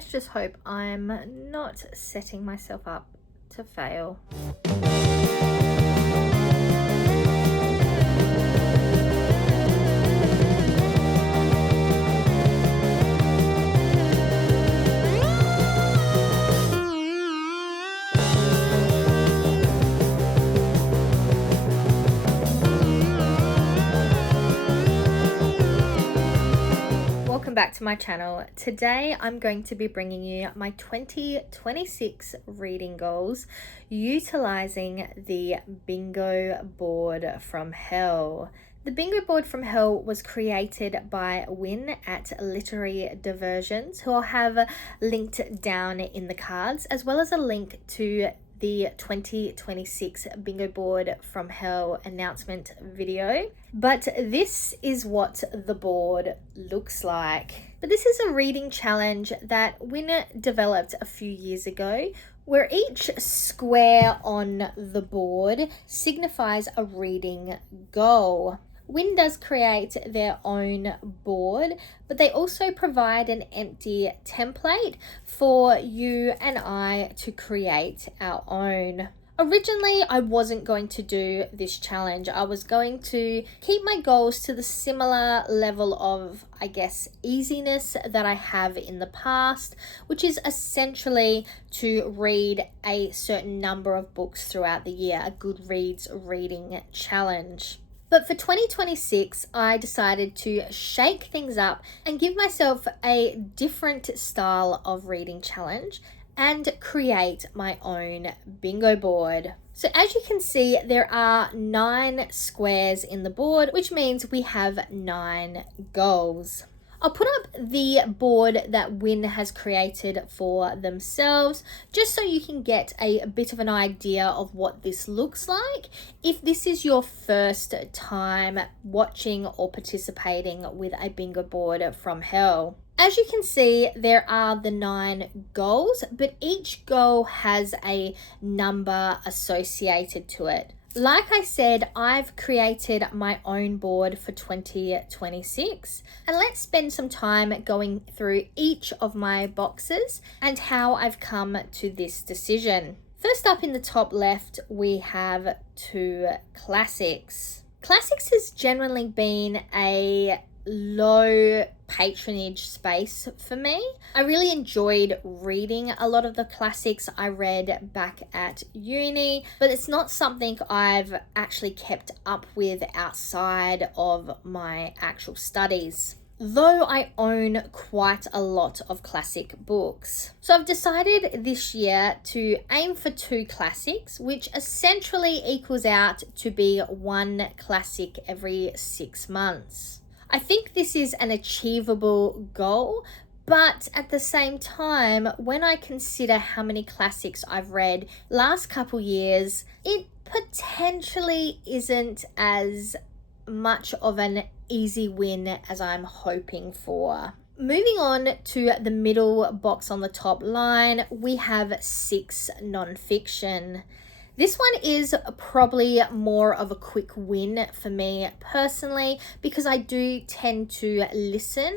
let's just hope I'm not setting myself up to fail. Welcome back to my channel. Today I'm going to be bringing you my 2026 reading goals utilizing the bingo board from hell. The bingo board from hell was created by Winn at Literary Diversions, who I'll have linked down in the cards, as well as a link to the 2026 bingo board from hell announcement video. But this is what the board looks like. But this is a reading challenge that Winn developed a few years ago, where each square on the board signifies a reading goal. Winn does create their own board, but they also provide an empty template for you and I to create our own. Originally, I wasn't going to do this challenge. I was going to keep my goals to the similar level of, I guess, easiness that I have in the past, which is essentially to read a certain number of books throughout the year, a Goodreads reading challenge. But for 2026, I decided to shake things up and give myself a different style of reading challenge and create my own bingo board. So as you can see, there are 9 squares in the board, which means we have 9 goals. I'll put up the board that Winn has created for themselves, just so you can get a bit of an idea of what this looks like if this is your first time watching or participating with a bingo board from hell. As you can see, there are the 9 goals, but each goal has a number associated to it. Like I said, I've created my own board for 2026, and let's spend some time going through each of my boxes and how I've come to this decision. First up in the top left, we have 2 classics. Classics has generally been a low patronage space for me. I really enjoyed reading a lot of the classics I read back at uni, but it's not something I've actually kept up with outside of my actual studies, though I own quite a lot of classic books. So I've decided this year to aim for 2 classics, which essentially equals out to be 1 classic every 6 months. I think this is an achievable goal, but at the same time, when I consider how many classics I've read last couple years, it potentially isn't as much of an easy win as I'm hoping for. Moving on to the middle box on the top line, we have 6 nonfiction. This one is probably more of a quick win for me personally, because I do tend to listen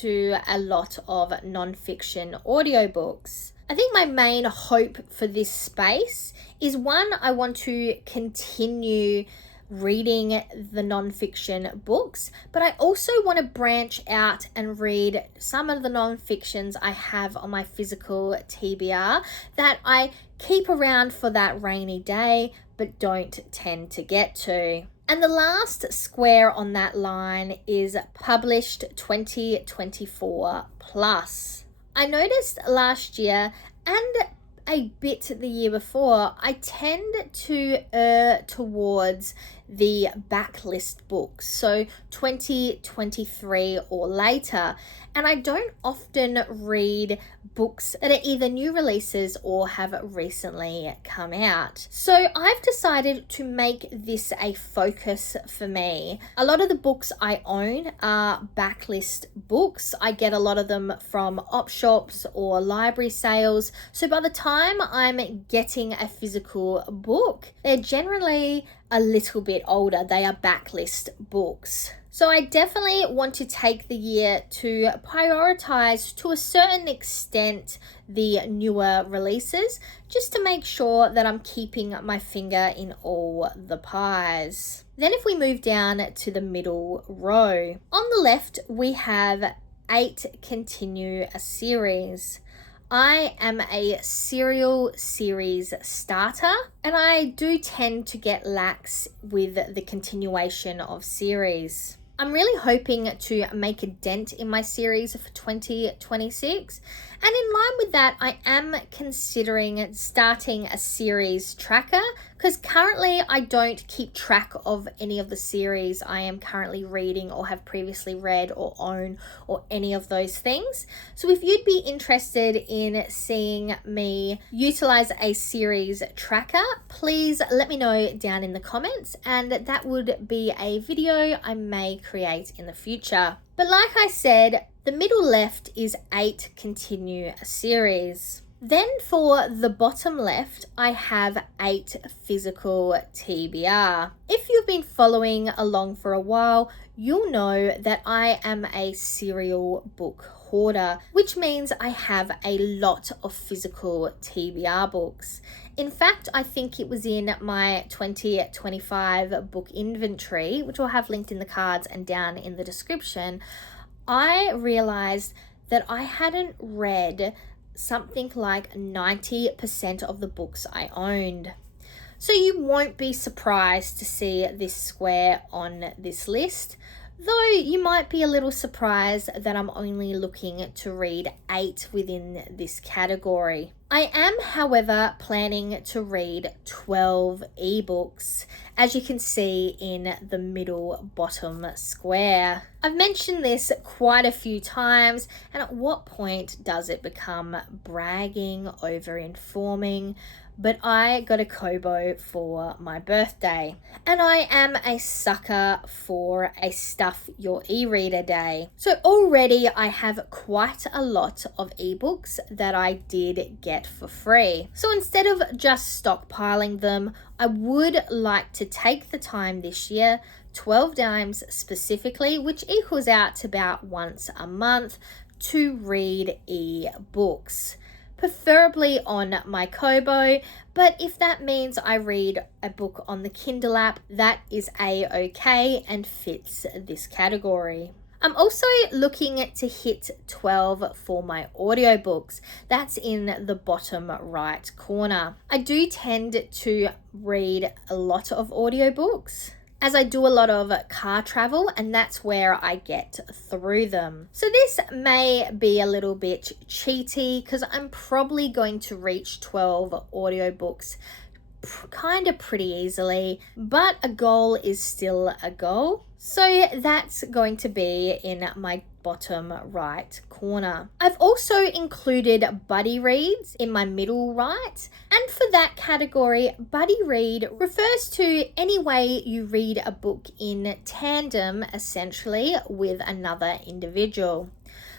to a lot of nonfiction audiobooks. I think my main hope for this space is, one, I want to continue reading the nonfiction books, but I also want to branch out and read some of the nonfictions I have on my physical TBR that I keep around for that rainy day but don't tend to get to. And the last square on that line is published 2024 plus. I noticed last year and a bit the year before, I tend to err towards the backlist books, so 2023 or later, and I don't often read books that are either new releases or have recently come out. So I've decided to make this a focus for me. A lot of the books I own are backlist books. I get a lot of them from op shops or library sales, so by the time I'm getting a physical book, they're generally a little bit older. They are backlist books. So I definitely want to take the year to prioritize to a certain extent the newer releases, just to make sure that I'm keeping my finger in all the pies. Then if we move down to the middle row, on the left we have 8 continue a series. I am a serial series starter, and I do tend to get lax with the continuation of series. I'm really hoping to make a dent in my series for 2026, and in line with that, I am considering starting a series tracker, because currently I don't keep track of any of the series I am currently reading or have previously read or own or any of those things. So if you'd be interested in seeing me utilize a series tracker, please let me know down in the comments, and that would be a video I may create in the future. But like I said, the middle left is 8 continue a series. Then for the bottom left, I have 8 physical TBR. If you've been following along for a while, you'll know that I am a serial book hoarder, which means I have a lot of physical TBR books. In fact, I think it was in my 2025 book inventory, which I'll have linked in the cards and down in the description, I realized that I hadn't read something like 90% of the books I owned. So you won't be surprised to see this square on this list, though you might be a little surprised that I'm only looking to read 8 within this category. I am, however, planning to read 12 ebooks, as you can see in the middle bottom square. I've mentioned this quite a few times, and at what point does it become bragging, over informing? But I got a Kobo for my birthday, and I am a sucker for a Stuff Your E-Reader Day. So already I have quite a lot of ebooks that I did get for free. So instead of just stockpiling them, I would like to take the time this year, 12 dimes specifically, which equals out to about once a month, to read ebooks. Preferably on my Kobo, but if that means I read a book on the Kindle app, that is a-okay and fits this category. I'm also looking to hit 12 for my audiobooks. That's in the bottom right corner. I do tend to read a lot of audiobooks, as I do a lot of car travel, and that's where I get through them. So this may be a little bit cheaty, because I'm probably going to reach 12 audiobooks kind of pretty easily, but a goal is still a goal. So that's going to be in my bottom right corner. I've also included buddy reads in my middle right, and for that category, buddy read refers to any way you read a book in tandem, essentially, with another individual.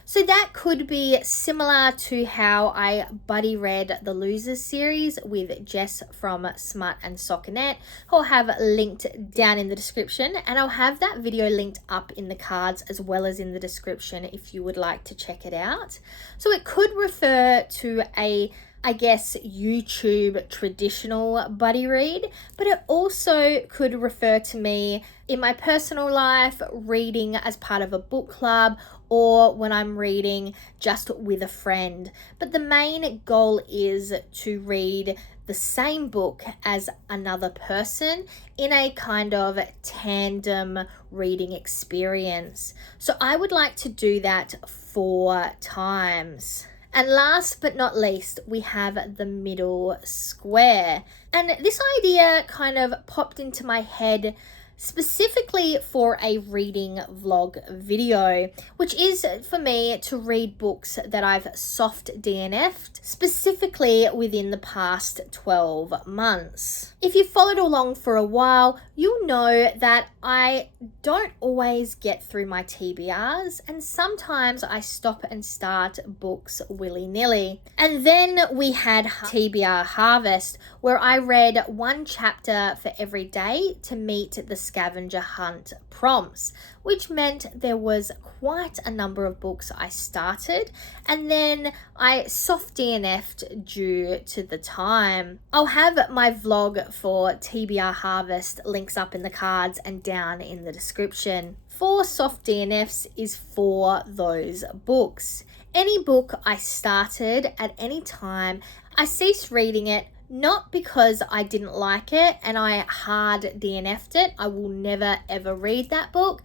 So that could be similar to how I buddy read the Losers series with Jess from Smut and Stockinette, who I'll have linked down in the description, and I'll have that video linked up in the cards as well as in the description if you would like to check it out. So it could refer to a, I guess, YouTube traditional buddy read, but it also could refer to me in my personal life reading as part of a book club, or when I'm reading just with a friend. But the main goal is to read the same book as another person in a kind of tandem reading experience. So I would like to do that 4 times. And last but not least, we have the middle square. And this idea kind of popped into my head specifically for a reading vlog video, which is for me to read books that I've soft DNF'd, specifically within the past 12 months. If you've followed along for a while, you'll know that I don't always get through my TBRs, and sometimes I stop and start books willy-nilly. And then we had TBR Harvest, where I read 1 chapter for every day to meet the scavenger hunt prompts, which meant there was quite a number of books I started and then I soft DNF'd due to the time. I'll have my vlog for TBR Harvest links up in the cards and down in the description. 4 soft DNFs is for those books. Any book I started at any time, I ceased reading it, not because I didn't like it and I hard DNF'd it, I will never ever read that book,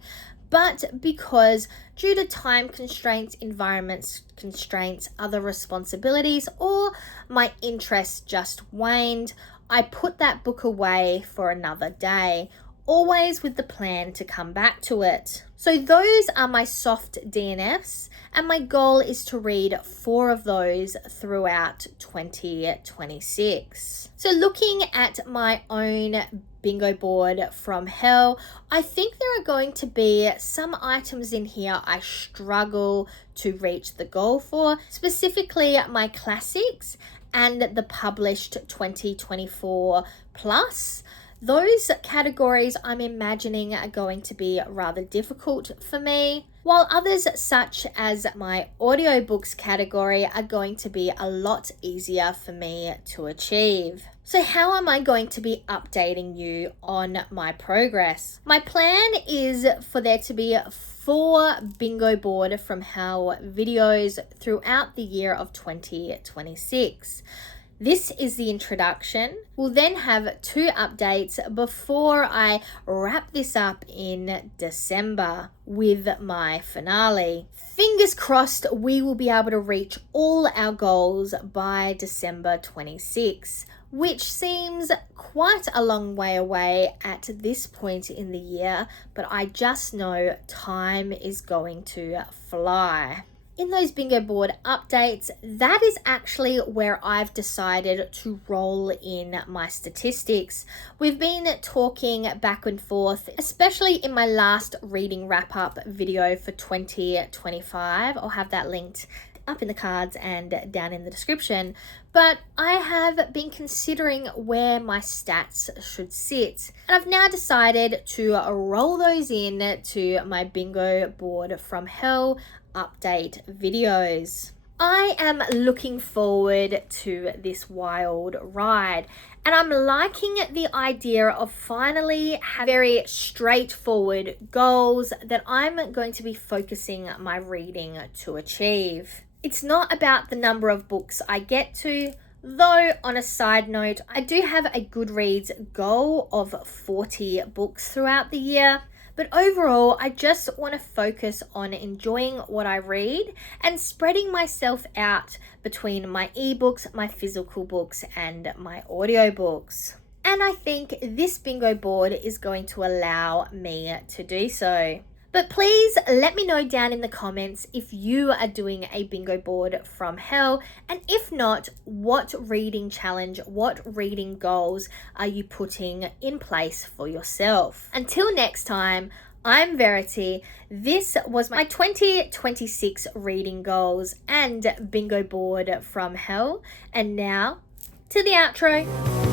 but because due to time constraints, environment constraints, other responsibilities, or my interest just waned, I put that book away for another day, always with the plan to come back to it. So those are my soft DNFs, and my goal is to read 4 of those throughout 2026. So looking at my own bingo board from hell, I think there are going to be some items in here I struggle to reach the goal for, specifically my classics and the published 2024 plus. Those categories I'm imagining are going to be rather difficult for me, while others such as my audiobooks category are going to be a lot easier for me to achieve. So how am I going to be updating you on my progress? My plan is for there to be 4 bingo board from hell videos throughout the year of 2026. This is the introduction. We'll then have 2 updates before I wrap this up in December with my finale. Fingers crossed we will be able to reach all our goals by December 26, which seems quite a long way away at this point in the year, but I just know time is going to fly. In those bingo board updates, that is actually where I've decided to roll in my statistics. We've been talking back and forth, especially in my last reading wrap-up video for 2025. I'll have that linked up in the cards and down in the description. But I have been considering where my stats should sit. And I've now decided to roll those in to my bingo board from hell update videos. I am looking forward to this wild ride, and I'm liking the idea of finally having very straightforward goals that I'm going to be focusing my reading to achieve. It's not about the number of books I get to, though on a side note, I do have a Goodreads goal of 40 books throughout the year. But overall, I just want to focus on enjoying what I read and spreading myself out between my ebooks, my physical books, and my audiobooks. And I think this bingo board is going to allow me to do so. But please let me know down in the comments if you are doing a bingo board from hell, and if not, what reading challenge, what reading goals are you putting in place for yourself? Until next time, I'm Verity. This was my 2026 reading goals and bingo board from hell. And now to the outro.